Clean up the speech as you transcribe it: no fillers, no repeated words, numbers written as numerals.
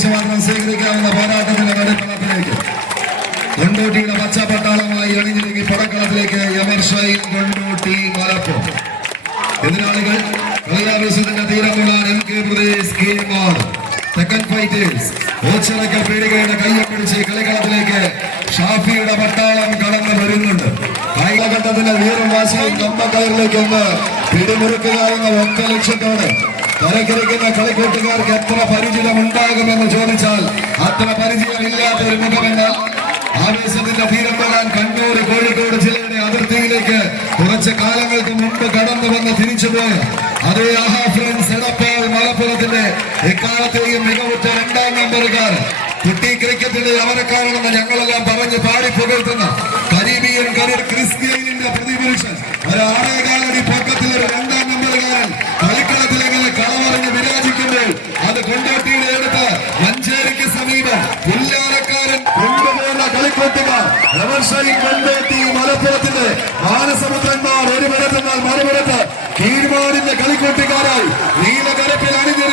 കുരിശ് മാത്രം സ്വീകരിക്കാവുന്ന പോരാട്ടത്തിന്റെ നടുക്കളത്തിലേക്ക് കൊണ്ടോട്ടിയുടെ പച്ചപ്പട്ടാളമായി അണിഞ്ഞൊരുങ്ങി പടക്കളത്തിലേക്ക് എമർഷൈൻ കൊണ്ടോട്ടി മലപ്പുറം. എതിരാളികൾ കളിയാവേശത്തിന്റെ തീരമുള്ള എം കെ പ്രദേശ് കീഴ്മാർ തെക്കൻ ഫൈറ്റേഴ്സ് ഓച്ചിറക്കൽ പീടികയുടെ കയ്യം പിടിച്ച് കളിക്കളത്തിലേക്ക് ഷാഫിയുടെ പട്ടാളം കടന്നു വരുന്നുണ്ട്. കായികഘട്ടത്തിന്റെ വീറും വാശിയും കമ്പക്കയറിലേക്ക് ഒന്ന് പിടിമുറുക്കുക എന്ന ഒറ്റ ലക്ഷ്യത്തോടെ കരക്കിരിക്കുന്ന കളിക്കൂട്ടുകാർക്ക് എത്ര പരിചിതമുണ്ടാകുമെന്ന് ചോദിച്ചാൽ അത്ര പരിചയമില്ലാത്ത ഒരു മുഖമെന്നാൽ ആവേശത്തിന്റെ തീരം തൊടാൻ കണ്ണൂർ കോഴിക്കോട് ജില്ലയുടെ അതിർത്തിയിലേക്ക് കുറച്ച് കാലങ്ങൾക്ക് മുമ്പ് കടന്നു വന്ന് തിരിച്ചുപോയ അതേ ആഹാ ഫ്രണ്ട്സ് എടപ്പാൾ മലപ്പുറത്തിന്റെ എക്കാലത്തെയും മികവുറ്റ രണ്ടാം നമ്പറുകാരൻ കുട്ടി ക്രിക്കറ്റിന്റെ അവരക്കാരനെന്ന് ഞങ്ങളെല്ലാം പറഞ്ഞ് പാടി പുകഴ്ത്തുന്ന കരീബിയൻ കരിയർ ക്രിസ്ത്യന്റെ പ്രതിപുരുഷൻ ഒരാളേകാലടി പൊക്കത്തിലൊരു രണ്ടാം നമ്പറുകാരൻ കളിക്കളത്തിലെങ്ങനെ കളമറിഞ്ഞ് വിരാജിക്കുമ്പോൾ അത് കൊണ്ടോട്ടിയുടെ അടുത്ത് മഞ്ചേരിക്ക് സമീപം പുല്ലാരക്കാരൻ കൊണ്ടുപോകുന്ന കളിക്കൂട്ടുകാർ കൊണ്ടോട്ടി മലപ്പുറത്തിന്റെ മാനസമുദ്രന്മാർ ഒരു വിടത്തുന്നാൽ മറുപുറത്ത് കീഴ്മാടിന്റെ കളിക്കൂട്ടുകാരായി നീലകരപ്പിൽ അണിഞ്ഞു